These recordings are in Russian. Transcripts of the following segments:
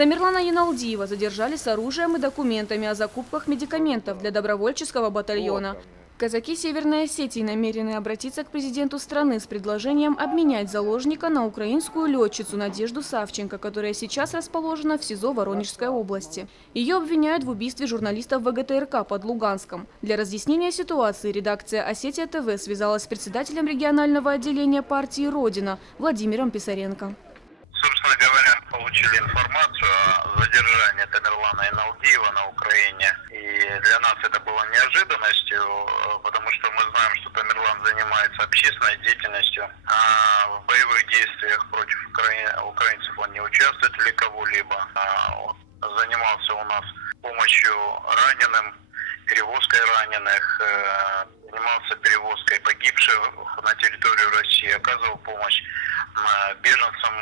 Тамерлана Яналдиева задержали с оружием и документами о закупках медикаментов для добровольческого батальона. Казаки Северной Осетии намерены обратиться к президенту страны с предложением обменять заложника на украинскую летчицу Надежду Савченко, которая сейчас расположена в СИЗО Воронежской области. Ее обвиняют в убийстве журналистов ВГТРК под Луганском. Для разъяснения ситуации редакция «Осетия ТВ» связалась с председателем регионального отделения партии «Родина» Владимиром Писаренко. Собственно говоря, получили информацию о задержании Тамерлана Яналдиева на Украине. И для нас это было неожиданностью, потому что мы знаем, что Тамерлан занимается общественной деятельностью. А в боевых действиях против украинцев он не участвует или кого-либо. Он занимался у нас помощью раненым, перевозкой раненых, занимался перевозкой погибших на территорию России, оказывал помощь беженцам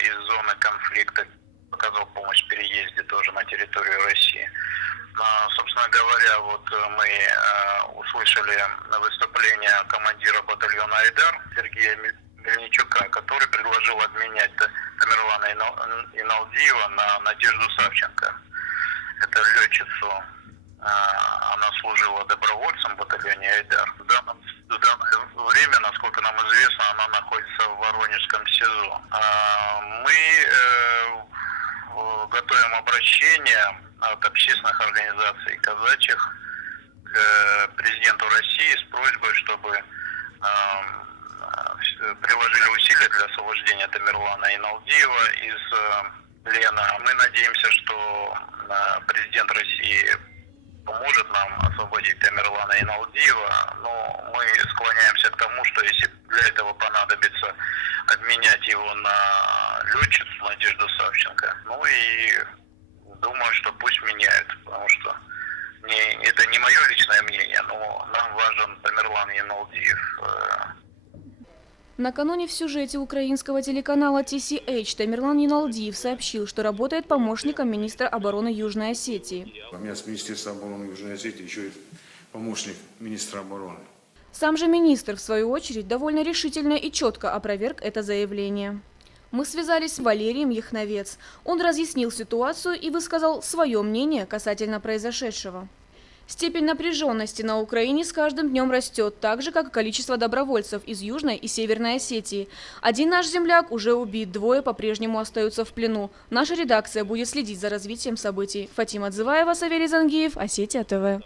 из зоны конфликта, оказывал помощь в переезде тоже на территорию России. Собственно говоря, вот мы услышали выступление командира батальона «Айдар» Сергея Мельничука, который предложил обменять Тамерлана Яналдиева на Надежду Савченко. Это летчицу. Она служила добровольцем в батальоне «Айдар». В данное время, насколько нам известно, она находится в Воронежском СИЗО. Мы готовим обращение от общественных организаций казачьих к президенту России с просьбой, чтобы приложили усилия для освобождения Тамерлана Яналдиева из плена. Мы надеемся, что президент России поможет нам освободить Тамерлана Яналдиева, но мы склоняемся к тому, что если для этого понадобится обменять его на летчицу Надежду Савченко, ну и думаю, что пусть меняют, потому что это не мое личное мнение, но нам важен Тамерлан Яналдиев. Накануне в сюжете украинского телеканала TCH Тамерлан Яналдиев сообщил, что работает помощником министра обороны Южной Осетии. У меня с Министерства обороны Южной Осетии еще и помощник министра обороны. Сам же министр, в свою очередь, довольно решительно и четко опроверг это заявление. Мы связались с Валерием Яхновец. Он разъяснил ситуацию и высказал свое мнение касательно произошедшего. Степень напряженности на Украине с каждым днем растет, так же, как и количество добровольцев из Южной и Северной Осетии. Один наш земляк уже убит, двое по-прежнему остаются в плену. Наша редакция будет следить за развитием событий. Фатима Дзываева, Савелий Зангиев, Осетия ТВ.